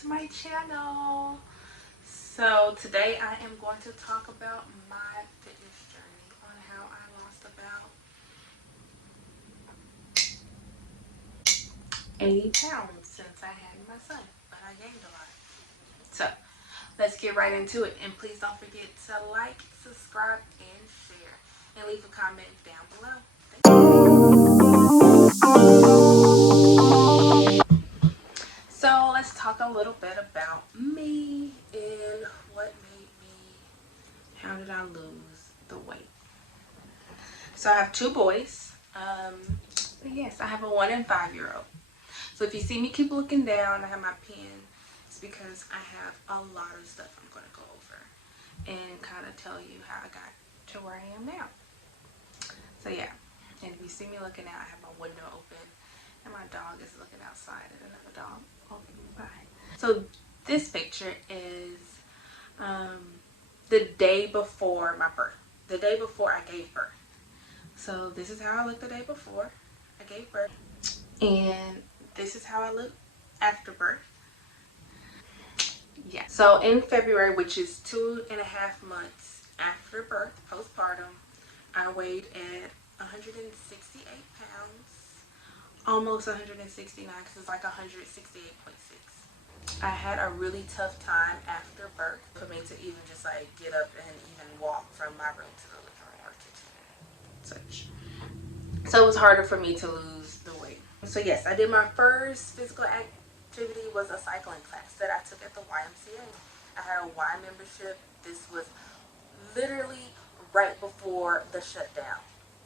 to my channel. So today I am going to talk about my fitness journey on how I lost about 80 pounds since I had my son, but I gained a lot. So let's get right into it, and please don't forget to like, subscribe, and share, and leave a comment down below. So let's talk a little bit about me and what made me, how did I lose the weight. So I have two boys. Yes, I have a 1 and 5-year-old. So if you see me keep looking down, I have my pen. It's because I have a lot of stuff I'm going to go over and kind of tell you how I got to where I am now. So yeah, and if you see me looking out, I have my window open and my dog is looking outside at another dog. Oh, bye. So this picture is the day before my birth, the day before I gave birth. So this is how I looked the day before I gave birth, and this is how I look after birth. Yeah. So in February, which is 2.5 months after birth, postpartum, I weighed at 168 pounds, almost 169, because it's like 168.6. I had a really tough time after birth for me to even just like get up and even walk from my room to the living room or kitchen and such. So it was harder for me to lose the weight. So yes, I did my first physical activity was a cycling class that I took at the YMCA. I had a Y membership. This was literally right before the shutdown.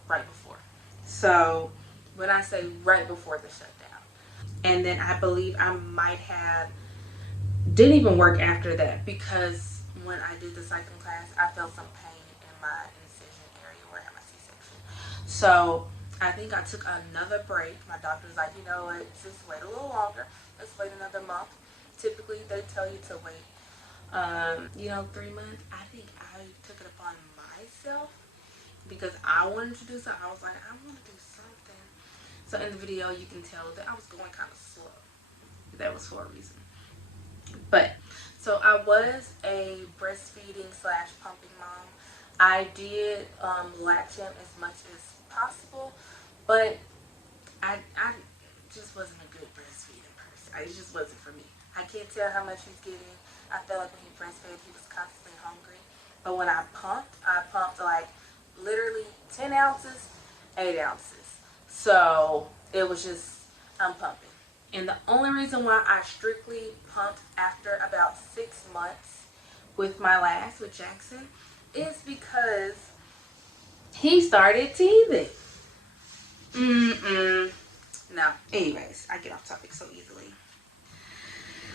Right before. So when I say right before the shutdown. And then I believe I might have, didn't even work after that, because when I did the cycling class, I felt some pain in my incision area where I had my C-section. So I think I took another break. My doctor was like, you know what, just wait a little longer. Let's wait another month. Typically, they tell you to wait, 3 months. I think I took it upon myself because I wanted to do something. I was like, I want to do something. So in the video, you can tell that I was going kind of slow. That was for a reason. But so I was a breastfeeding / pumping mom. I did latch him as much as possible, but I just wasn't a good breastfeeding person. It just wasn't for me. I can't tell how much he's getting. I felt like when he breastfed, he was constantly hungry. But when I pumped like literally 10 ounces, 8 ounces. So it was just, I'm pumping. And the only reason why I strictly pumped after about 6 months with my last, with Jackson, is because he started teething. No. Anyways, I get off topic so easily.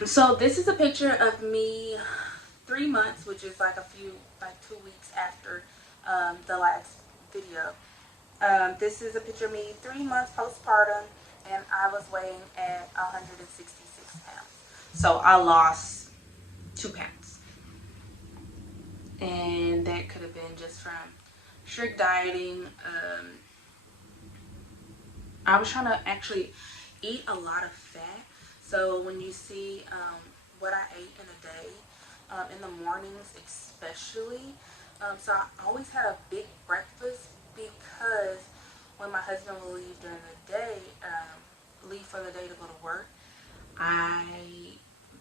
So this is a picture of me 3 months, which is like 2 weeks after the last video. This is a picture of me 3 months postpartum, and I was weighing at 166 pounds. So I lost 2 pounds. And that could have been just from strict dieting. I was trying to actually eat a lot of fat. So when you see what I ate in a day, in the mornings especially, so I always had a big breakfast, because when my husband would leave during the day, leave for the day to go to work,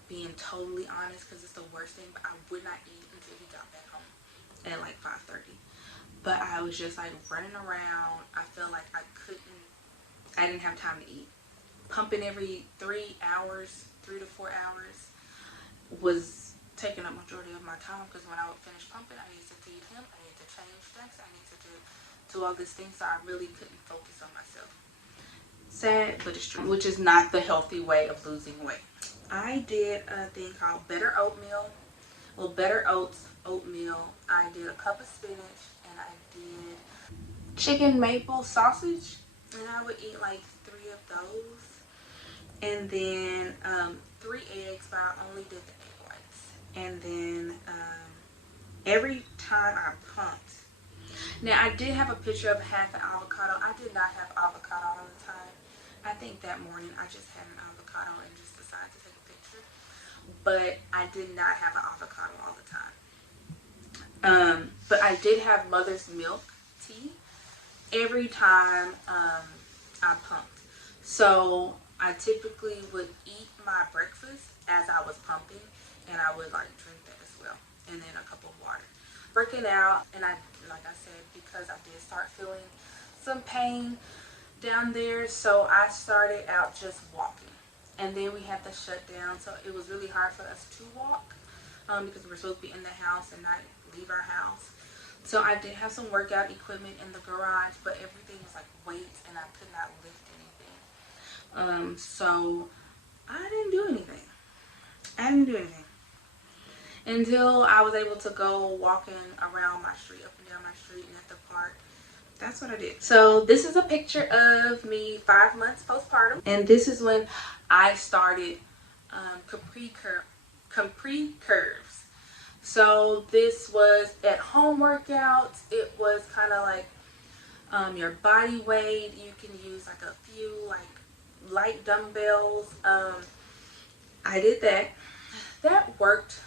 being totally honest, because it's the worst thing, but I would not eat until he got back home at like 5:30. But I was just like running around. I felt like I didn't have time to eat. Pumping every 3 hours, 3 to 4 hours, was taking up majority of my time, because when I would finish pumping, I needed to feed him, I needed to change stacks, I needed to do all these things, so I really couldn't focus on myself. Sad, but it's true, which is not the healthy way of losing weight. I did a thing called Better Oatmeal. Well, Better Oats oatmeal. I did a cup of spinach, and I did chicken maple sausage, and I would eat like 3 of those, and then 3 eggs, but I only did the egg whites. And then every time I pumped, now I did have a picture of half an avocado. I did not have avocado all the time. I think that morning I just had an avocado and just decided to take a picture. but I did not have an avocado all the time. But I did have mother's milk tea every time I pumped. So I typically would eat my breakfast as I was pumping, and I would like drink that as well, and then a cup of water. Working out, and I, like I said, because I did start feeling some pain down there, so I started out just walking, and then we had to shut down, so it was really hard for us to walk because we were supposed to be in the house and not leave our house. So I did have some workout equipment in the garage, but everything was like weights, and I could not lift anything. So I didn't do anything. I didn't do anything until I was able to go walking around my street, up and down my street, and at the park. That's what I did. So this is a picture of me 5 months postpartum, and this is when I started Capri Curves. So this was at home workouts. It was kind of like your body weight. You can use like a few like light dumbbells. I did that. That worked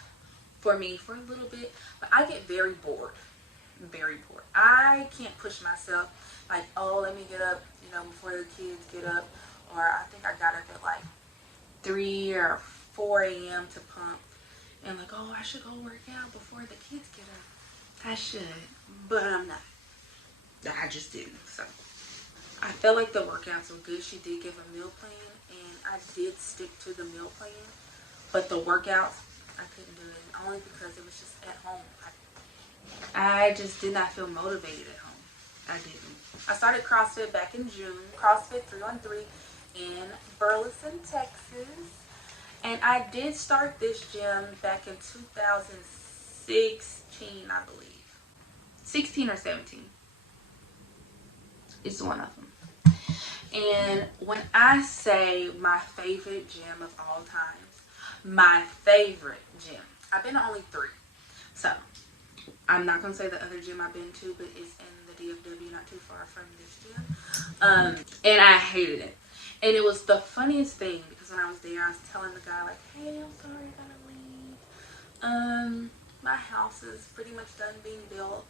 for me for a little bit, but I get very bored. Very bored. I can't push myself like, oh, let me get up, before the kids get up. Or I think I got up at like 3 or 4 a.m. to pump. And like, oh, I should go work out before the kids get up. I should, but I'm not. I just didn't. So I felt like the workouts were good. She did give a meal plan, and I did stick to the meal plan. But the workouts, I couldn't do it, only because it was just at home. I just did not feel motivated at home. I didn't. I started CrossFit back in June. CrossFit 3-on-3 in Burleson, Texas. And I did start this gym back in 2016, I believe. 16 or 17. It's one of them. And when I say my favorite gym of all times, my favorite gym, I've been to only 3. So I'm not going to say the other gym I've been to, but it's in the DFW, not too far from this gym. And I hated it. And it was the funniest thing, because when I was there, I was telling the guy, like, hey, I'm sorry, I gotta leave. My house is pretty much done being built,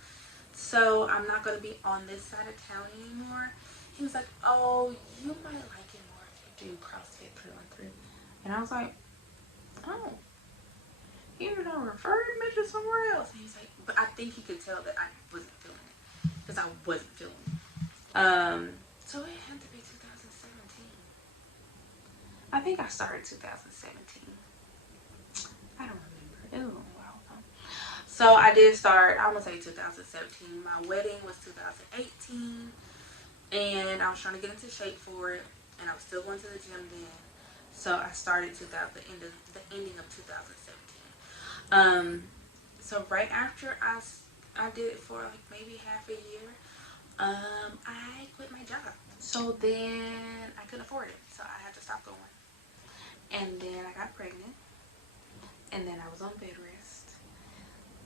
so I'm not going to be on this side of town anymore. He was like, oh, you might like it more if you do CrossFit 3-on-3. And I was like, oh, you know, referred me to somewhere else. And he's like, but I think he could tell that I wasn't feeling it, because I wasn't feeling it. So it had to be 2017. I think I started 2017. I don't remember. It was a while ago. So I did start, I'm gonna say 2017. My wedding was 2018, and I was trying to get into shape for it, and I was still going to the gym then. So I started the ending of 2017. So right after I did it for like maybe half a year, I quit my job. So then I couldn't afford it, so I had to stop going. And then I got pregnant, and then I was on bed rest.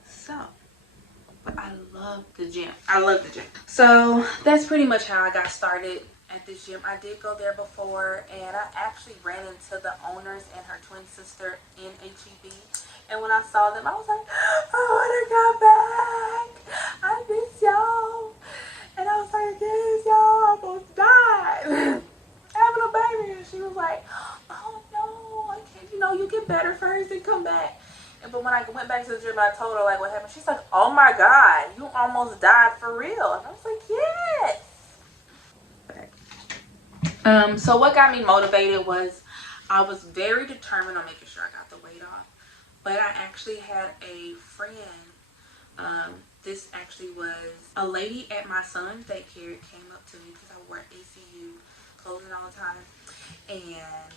So, but I love the gym. I love the gym. So that's pretty much how I got started at this gym. I did go there before, and I actually ran into the owners and her twin sister in HEB. And when I saw them, I was like, I want to come back. I miss y'all. And I was like, yes, y'all, I almost died having a baby. And she was like, oh no, I can't, you get better first and come back. But when I went back to the gym, I told her like what happened. She's like, oh my God, you almost died for real. And I was like, yes. So what got me motivated was I was very determined on making sure I got the weight off. But I actually had a friend. This actually was a lady at my son's daycare came up to me because I wore ACU clothing all the time. And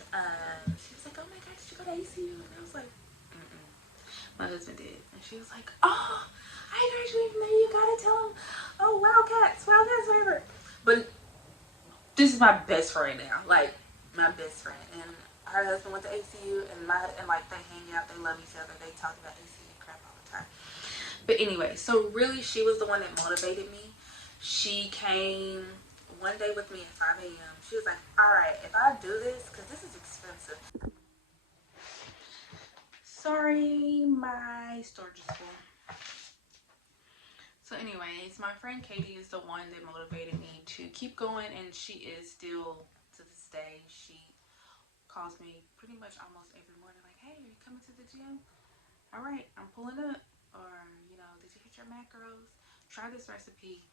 she was like, oh my God, did you go to ACU? And I was like, mm-mm. My husband did. And she was like, oh, I graduated from there. You gotta tell him. Oh, Wildcats, whatever. But this is my best friend now. Like, my best friend. And her husband went to ACU, and like they hang out, they love each other, they talk about ACU crap all the time. But anyway, so really she was the one that motivated me. She came one day with me at 5 a.m. She was like, all right, if I do this, because this is expensive. Sorry, my storage is full. So anyways, my friend Katie is the one that motivated me to keep going, and she is still to this day. She calls me pretty much almost every morning like, hey, are you coming to the gym? All right, I'm pulling up. Or, you know, did you hit your macros? Try this recipe.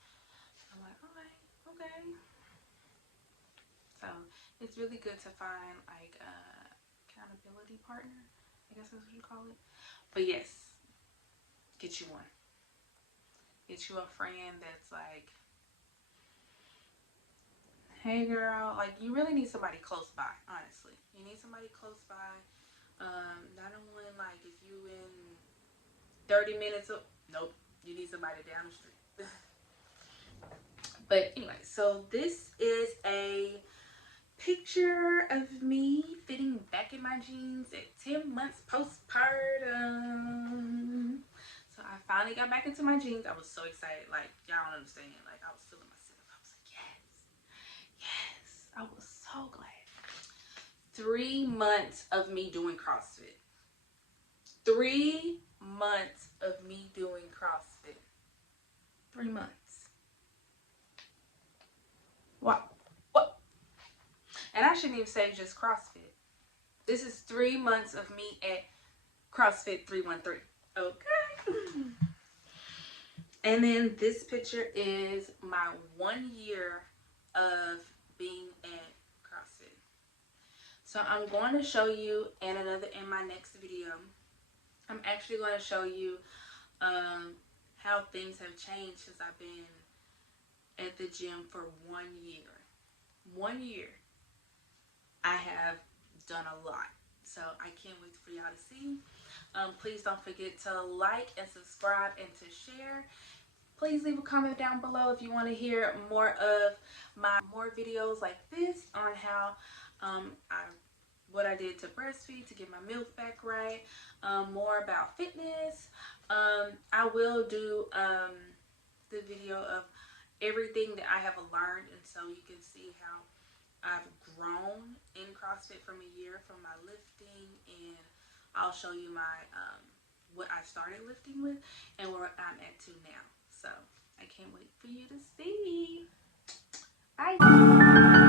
I'm like, okay. So it's really good to find like a accountability partner, I guess that's what you call it. But yes, get you one. Get you a friend that's like, hey girl, like you really need somebody close by, honestly. You need somebody close by. Not only like if you in 30 minutes of, nope, you need somebody down the street. But anyway, so this is a picture of me fitting back in my jeans at 10 months postpartum. So I finally got back into my jeans. I was so excited. Like, y'all don't understand. Like, I was feeling myself. I was like, yes. I was so glad. 3 months of me doing CrossFit. 3 months of me doing CrossFit. 3 months. What? And I shouldn't even say just CrossFit. This is 3 months of me at CrossFit 313. Okay. And then this picture is my 1 year of being at CrossFit. So I'm going to show you in my next video. I'm actually going to show you how things have changed since I've been at the gym for 1 year. 1 year. I have done a lot. So I can't wait for y'all to see. Please don't forget to like and subscribe and to share. Please leave a comment down below if you want to hear more videos like this on how what I did to breastfeed to get my milk back right, more about fitness. I will do the video of everything that I have learned, and so you can see how I've grown in CrossFit from a year from my lifting, and I'll show you my what I started lifting with and where I'm at to now. So I can't wait for you to see. Bye.